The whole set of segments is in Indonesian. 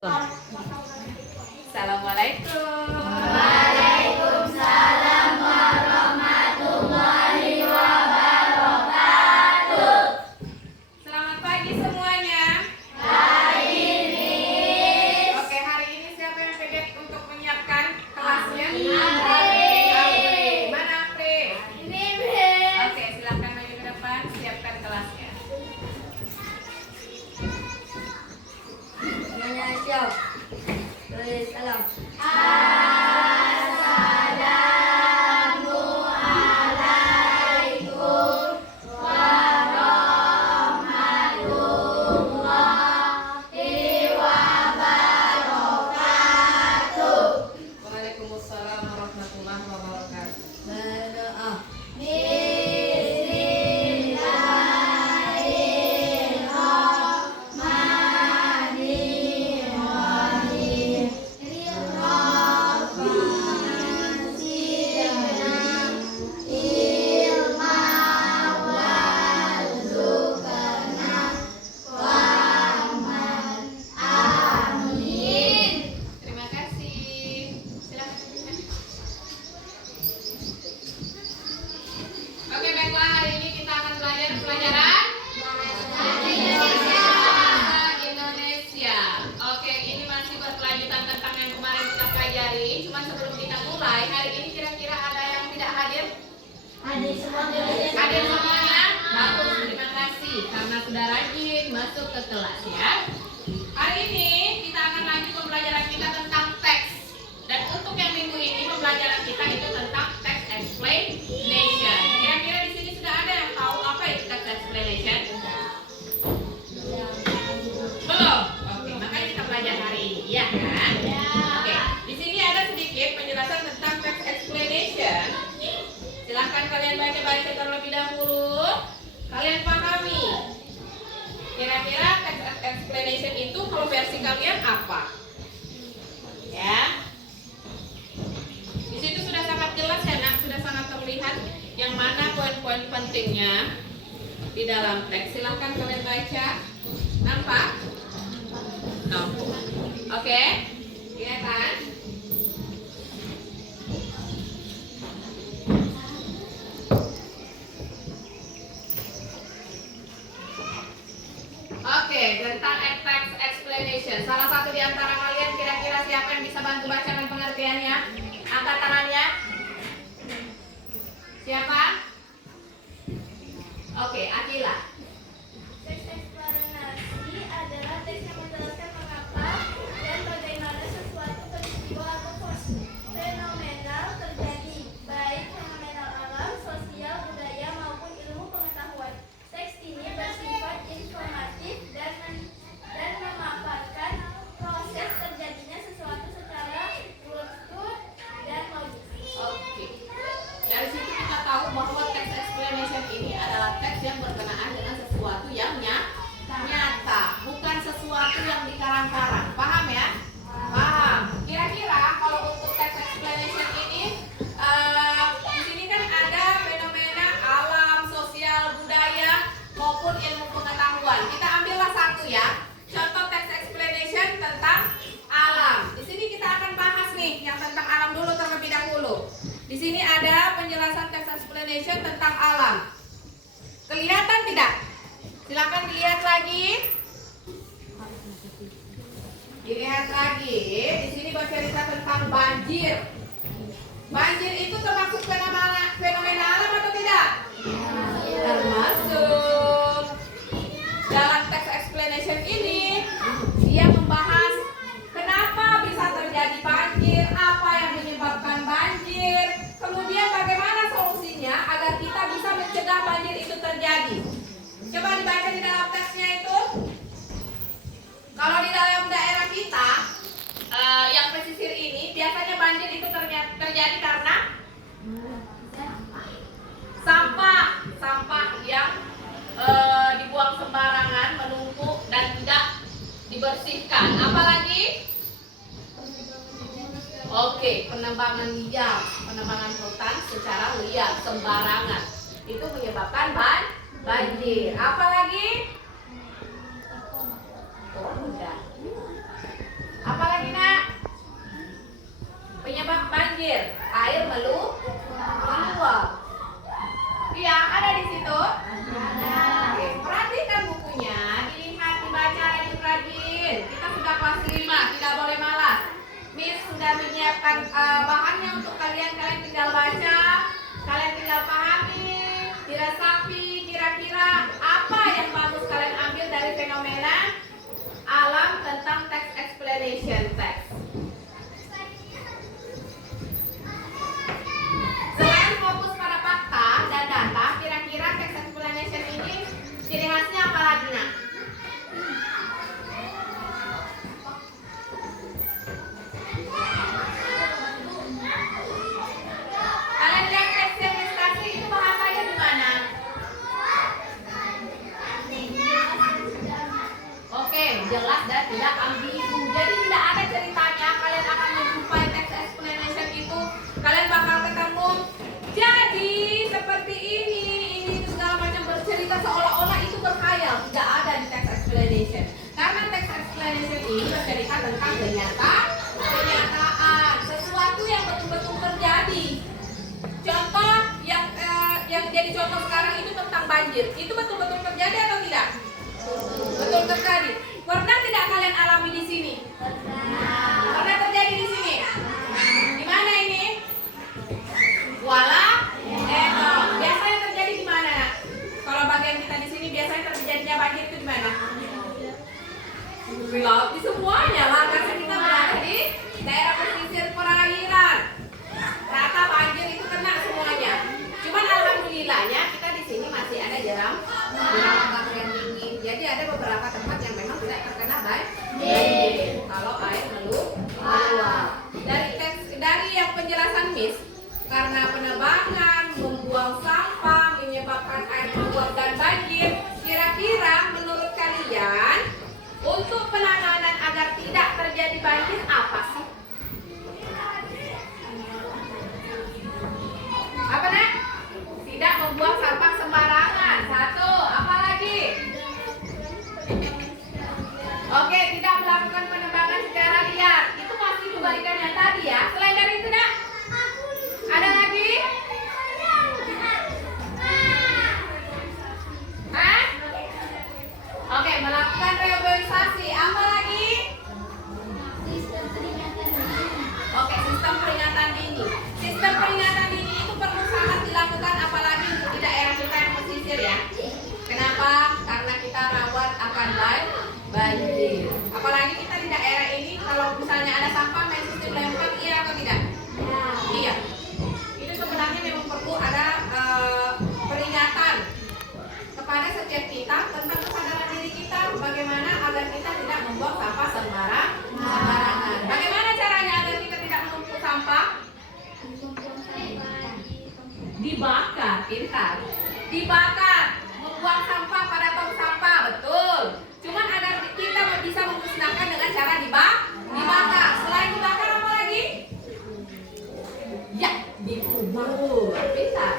Assalamualaikum. Waalaikumsalam warahmatullahi wabarakatuh. Selamat pagi semuanya. Pagi, Miss. Oke, hari ini siapa yang pede untuk menyiapkan kelasnya? Apri. Mana Apri? Ini, Miss. Oke, silakan maju ke depan, siapkan kelasnya. Semuanya siap. Tulis salam. Assalamualaikum warahmatullahi wabarakatuh. Waalaikumsalam warahmatullahi wabarakatuh. Berdoa. Bismillahirrahmanirrahim. Rabbana zidna ilma warzuqna fahman. Amin. Terima kasih. Silakan. Oke, baiklah, hari ini kita akan belajar pelajaran Bahasa Indonesia. Oke, ini masih berkelanjutan tentang yang kemarin kita pelajari. Cuma sebelum kita mulai, hari ini kira-kira ada yang tidak hadir? Hadir semuanya. Hadir semuanya? Bagus, terima kasih karena sudah rajin masuk ke kelas ya. Hari ini kita akan lanjut pembelajaran kita tentang teks. Dan untuk yang minggu ini pembelajaran kita itu tentang text explanation. Kira-kira di sini sudah ada yang tahu apa itu text explanation? Belum? Oke, makanya kita belajar hari ini, ya kan? Oke, di sini ada sedikit penjelasan tentang text explanation. Silahkan kalian baca-baca terlebih dahulu. Kalian pahami. Kira-kira text explanation itu kalau versi kalian apa? Ya. Di situ sudah sangat jelas ya, nak, sudah sangat terlihat yang mana poin-poin pentingnya di dalam teks. Silahkan kalian baca. Nampak? No. Oke. Iya kan? Oke, tentang text explanation. Salah satu di antara kalian kira-kira siapa yang bisa bantu bacakan pengertiannya? Angkat tangannya. Siapa? Oke, Akila. Teks eksplanasi adalah teks yang menjelaskan mengapa dan bagaimana sesuatu peristiwa atau fenomenal terjadi, baik fenomenal alam, sosial, budaya maupun ilmu pengetahuan. Teks ini bersifat informatif dan memaparkan proses terjadinya sesuatu secara struktur dan logis. Oke. Dari situ kita tahu bahwa text explanation ini adalah teks yang berkenaan dengan sesuatu yang nyata, bukan sesuatu yang dikarang-karang. Paham ya? Paham. Kira-kira kalau untuk text explanation ini, di sini kan ada fenomena alam, sosial, budaya maupun ilmu pengetahuan. Kita ambillah satu ya. Contoh text explanation tentang alam. Di sini kita akan bahas nih yang tentang alam dulu terlebih dahulu. Di sini ada penjelasan text explanation tentang alam. Kelihatan tidak? Silakan dilihat lagi. Dilihat lagi. Di sini bercerita tentang banjir. Banjir itu termasuk fenomena alam atau tidak? Termasuk. Dalam text explanation ini, dia membahas kenapa bisa terjadi banjir, apa yang menyebabkan banjir, kemudian bagaimana solusinya agar kita bisa mencegah banjir itu terjadi. Coba dibaca di dalam teksnya itu. Kalau di dalam daerah kita, yang pesisir ini, biasanya banjir itu terjadi karena sampah yang dibuang sembarangan, menumpuk dan tidak dibersihkan. Apalagi? Oke, penebangan liar, penebangan hutan secara liar, sembarangan. Itu menyebabkan banjir. Apalagi? Oh, udah. banjir, air meluap. Iya, ada di situ. Oke, perhatikan bukunya, dilihat, dibaca rajin-rajin. Kita sudah kelas 5, tidak boleh malas. Miss sudah menyiapkan bahannya untuk kalian. Kalian tinggal baca, kalian tinggal pahami, diresapi kira-kira apa yang bagus kalian ambil dari fenomena alam tentang text explanation text. Selain fokus pada fakta dan data, kira-kira text explanation ini ciri khasnya apa lagi, nak? Kalian lihat teks yang discussion itu bahasanya gimana? Oke, jelas dan tidak ambigu. Jadi tidak ada ceritanya kalian akan menjumpai text explanation itu. Kalian bakal ketemu. Jadi seperti ini itu segala macam bercerita seolah-olah itu berkhayal. Tidak ada di text explanation. Karena text explanation ini bercerita tentang kenyataan, sesuatu yang betul-betul terjadi. Contoh yang jadi contoh sekarang itu tentang banjir. Itu betul-betul terjadi atau tidak? Betul terjadi. Pernah tidak kalian alami di sini? Pernah terjadi di sini? Di mana ini? Biasanya terjadi di mana, nak? Kalau bagian kita di sini biasanya terjadinya banjir itu di mana? Di laut, di semuanya lah. Karena kita berada di daerah pesisir perairan. Rata banjir itu kena semuanya. Cuman alhamdulillahnya kita di sini masih ada jeram yang dingin. Jadi ada beberapa tempat yang memang tidak terkena banjir kalau air meluap. Dari yang penjelasan Miss, karena penebangan, membuang sampah menyebabkan air meluap dan banjir. Kira-kira menurut kalian untuk penanganan agar tidak terjadi banjir apa sih? Apa, nak? Tidak membuang sampah sembarangan. Satu, apa lagi? Oke, tidak melakukan penebangan secara liar. Itu masih kebalikan yang tadi ya. Selain dari itu, nak? Ada lagi? Hah? Oke, melakukan reboisasi. Apa lagi? Oke, sistem peringatan dini. Sistem peringatan dini itu perlu sangat dilakukan, apalagi untuk di daerah kita yang pesisir ya. Kenapa? Karena kita rawan akan banjir. Apalagi kita di daerah ini, kalau misalnya ada sampah main sistem lempar, iya atau tidak? Iya. Itu sebenarnya memang perlu ada peringatan kepada setiap kita tentang kesadaran diri kita, bagaimana agar kita tidak membuang sampah sembarangan. Bagaimana caranya agar kita tidak menumpuk sampah? Dibakar, pintar. Dibakar, membuang sampah pada tong sampah, betul. Cuman agar kita bisa memusnahkan dengan cara dibakar. Selain dibakar apa lagi? Ya, dikubur, pintar.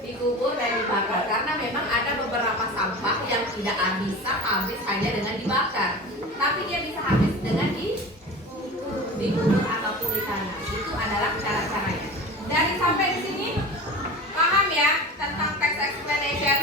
Dikubur dan dibakar karena memang ada beberapa sampah yang tidak bisa habis hanya dengan dibakar, tapi dia bisa habis dengan dikubur ataupun ditanam. Itu adalah cara-caranya. Dari sampai di sini paham ya tentang text explanation?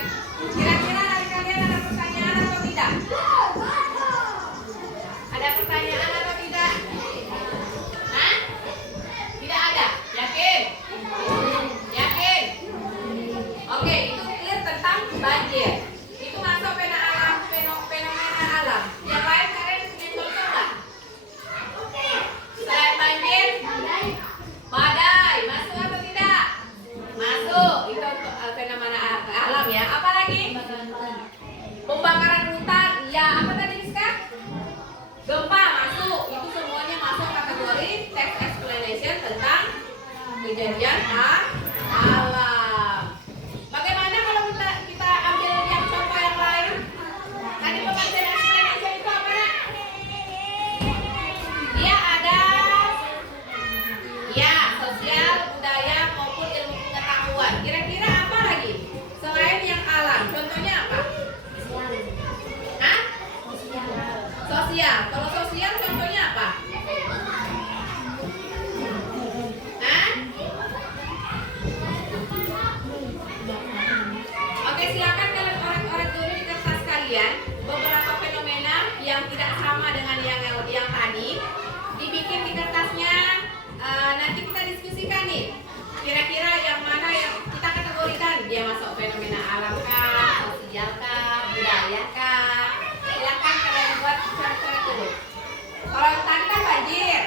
Kalau yang tadi kan banjir.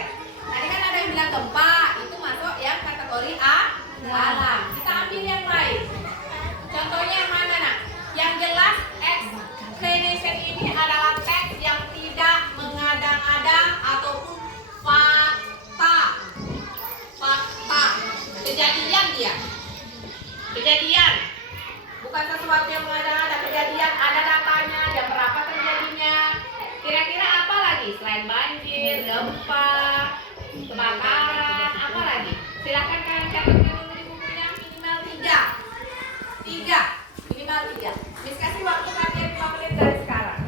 Tadi kan ada yang bilang gempa, itu masuk yang kategori alam. Kita ambil yang lain. Contohnya yang mana nak? Yang jelas explanation ini adalah teks yang tidak mengadang-adang ataupun fakta. Fakta. Kejadian dia. Kejadian. Bukan sesuatu yang mengada-ada, kejadian, ada datanya, jam berapa terjadinya. Kira-kira apa lagi selain banjir, gempa, kebakaran, apa lagi? Silakan kalian catatkan dulu di bukunya, minimal 3. Minimal 3. Miss kasih waktu kalian 5 menit dari sekarang.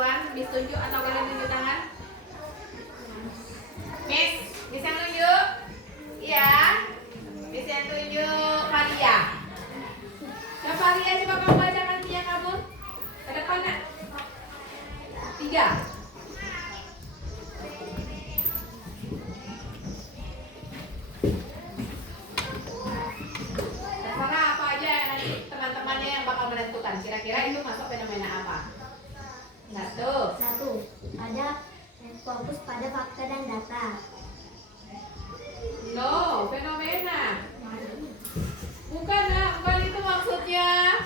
duluan, Miss tunjuk atau kalian tunjuk tangan? Miss yang tunjuk? Iya. Miss yang tunjuk Valia. Nah, Valia coba kamu bacakan punya kamu. Ke depan nak. 3. Terserah apa aja yang nanti teman-temannya yang bakal menentukan. Kira-kira itu masuk fenomena apa? 1. Satu, ada fokus pada fakta dan data. No, fenomena. Bukan nak, bukan itu maksudnya.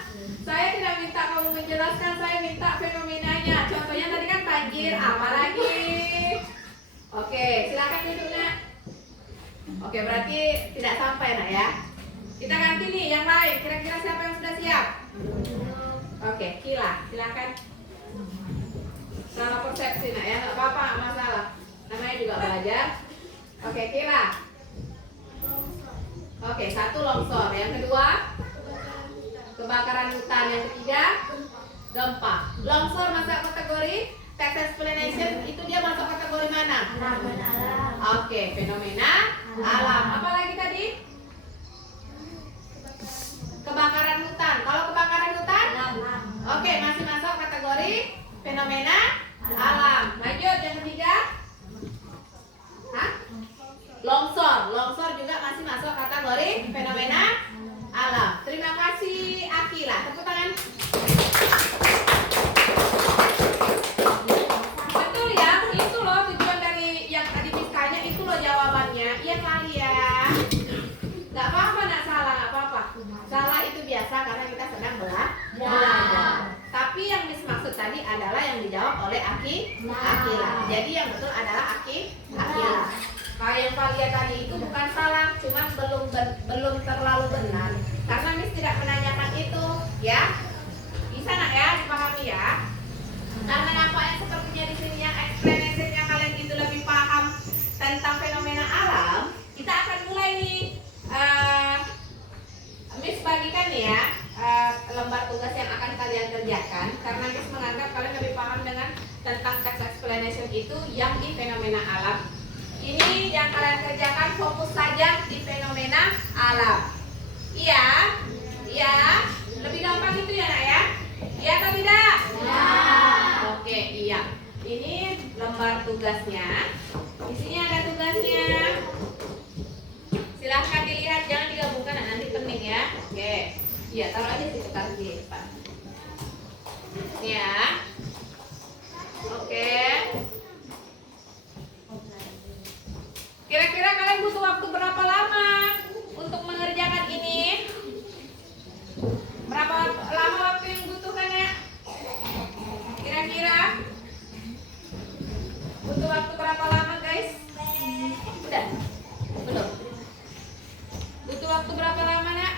Saya tidak minta kamu menjelaskan, saya minta fenomenanya. Contohnya tadi kan banjir, apa lagi? Oke, silakan duduk nak. Oke, berarti tidak sampai nak ya. Kita ganti nih yang lain. Kira-kira siapa yang sudah siap? Oke, Kila, silakan. Salah persepsi nak ya, nggak apa-apa, nggak masalah. Namanya juga belajar. Oke, Kila. Oke, 1 longsor. Yang kedua, kebakaran hutan. Yang ketiga, gempa. Longsor masuk kategori text explanation, itu dia masuk kategori mana? Alam. Oke, fenomena alam. Apa lagi tadi? Kebakaran hutan. Kalau kebakaran hutan? Oke, masih masuk kategori fenomena alam. Lanjut yang ketiga. Hah? Longsor. Longsor juga masih masuk kategori fenomena alam. Terima kasih Akila. Tepuk tangan. Betul ya? Itu loh tujuan dari yang tadi misalnya, itu loh jawabannya. Iya kali ya. Gak apa-apa nak salah, gak apa-apa. Salah itu biasa karena kita sedang belajar. Tapi yang maksud tadi adalah yang dijawab oleh Akila. Jadi yang betul adalah Akila. Kalau yang Valia tadi itu bukan salah, cuma belum terlalu benar. Karena Miss tidak menanyakan itu, ya. Bisa nak ya dipahami ya. Karena nampaknya sepertinya di sini yang explanation-nya kalian itu lebih paham tentang fenomena alam. Kita akan mulai nih. Miss bagikan ya lembar tugas yang akan kalian kerjakan, karena Miss menganggap kalian lebih paham dengan tentang text explanation itu yang di fenomena alam. Ini yang kalian kerjakan fokus saja di fenomena alam. Iya, iya, lebih gampang itu ya nak ya? Iya atau tidak? Ya. Oke, iya. Ini lembar tugasnya. Di sini ada tugasnya. Silahkan dilihat, jangan digabungkan, nanti pening ya. Oke, iya taruh aja situ di depan. Ya, oke. Kira-kira kalian butuh waktu berapa lama untuk mengerjakan ini? Berapa lama waktu yang dibutuhkan ya? Kira-kira butuh waktu berapa lama guys? Udah? Belum? Butuh waktu berapa lama nak?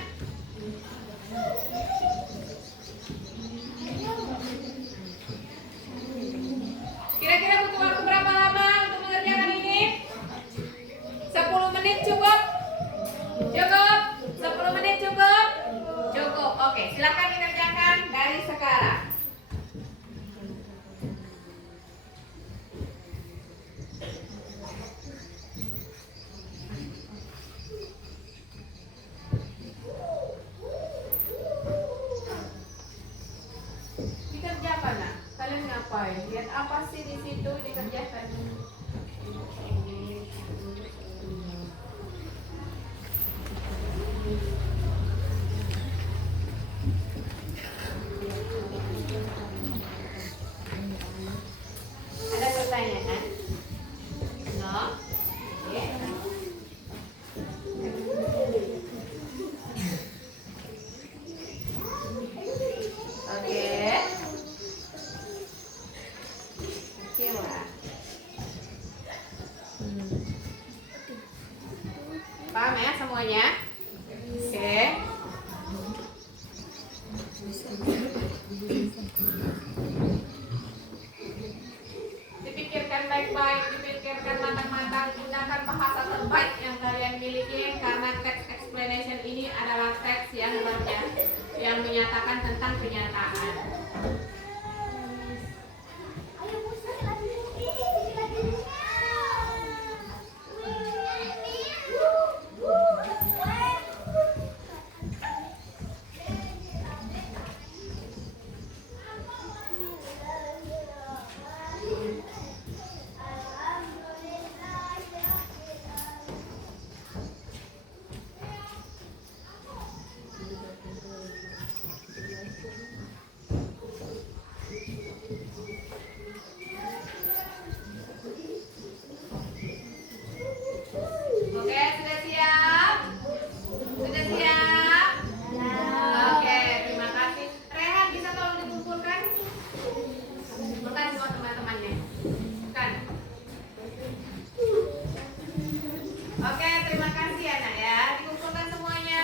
Kira-kira butuh waktu berapa lama untuk mengerjakan ini? 10 menit cukup? Cukup? 10 menit cukup? Cukup. Oke, silakan dikerjakan dari sekarang. Dikerjakan nak? Kalian ngapain? Lihat apa sih di situ dikerjakan? Ada pertanyaan? No? Oke. Oke. Oke lah. Paham ya semuanya? Oke. Dipikirkan baik-baik, dipikirkan matang-matang, gunakan bahasa terbaik yang kalian miliki, karena text explanation ini adalah teks yang menyatakan tentang kenyataan. Oke, terima kasih ya nak ya. Dikumpulkan semuanya.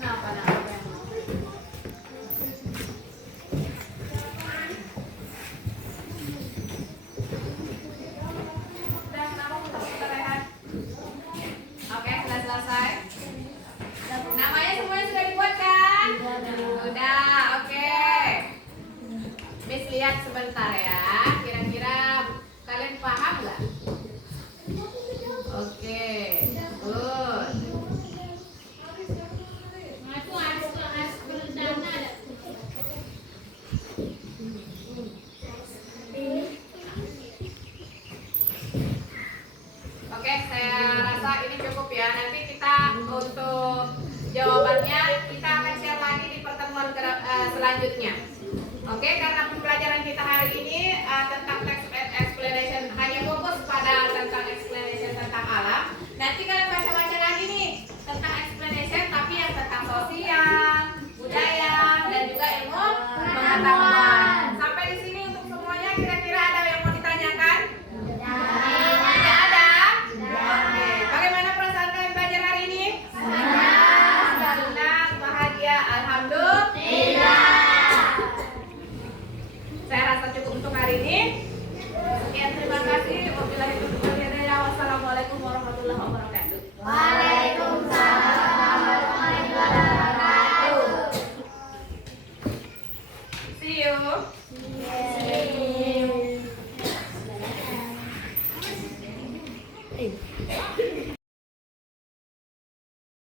Kenapa nak? Udah, kenapa muter-muter rehat? Oke, sudah selesai. Namanya semuanya sudah dibuat kan? Sudah, oke. Miss lihat sebentar ya. Kira-kira kalian paham nggak? Oke, good. Aku harus berdana. Oke, saya rasa ini cukup ya. Nanti kita untuk jawabannya kita akan share lagi di pertemuan selanjutnya. Oke, karena pembelajaran kita hari ini tentang text explanation hanya fokus pada tentang explanation tentang alam. Nanti kalian baca-baca lagi nih tentang explanation tapi yang tentang sosial, budaya, dan juga ilmu pengetahuan. Sampai di sini untuk semuanya, kira-kira ada yang mau ditanyakan? Tidak ada? Oke. Bagaimana perasaan kalian belajar hari ini? Senang, bahagia, alhamdulillah. Saya rasa cukup untuk hari ini. Sekian, terima kasih. Wabillahi taufiq wal hidayah. Wassalamualaikum warahmatullahi wabarakatuh. Waalaikumsalam warahmatullahi wabarakatuh. See you. See you.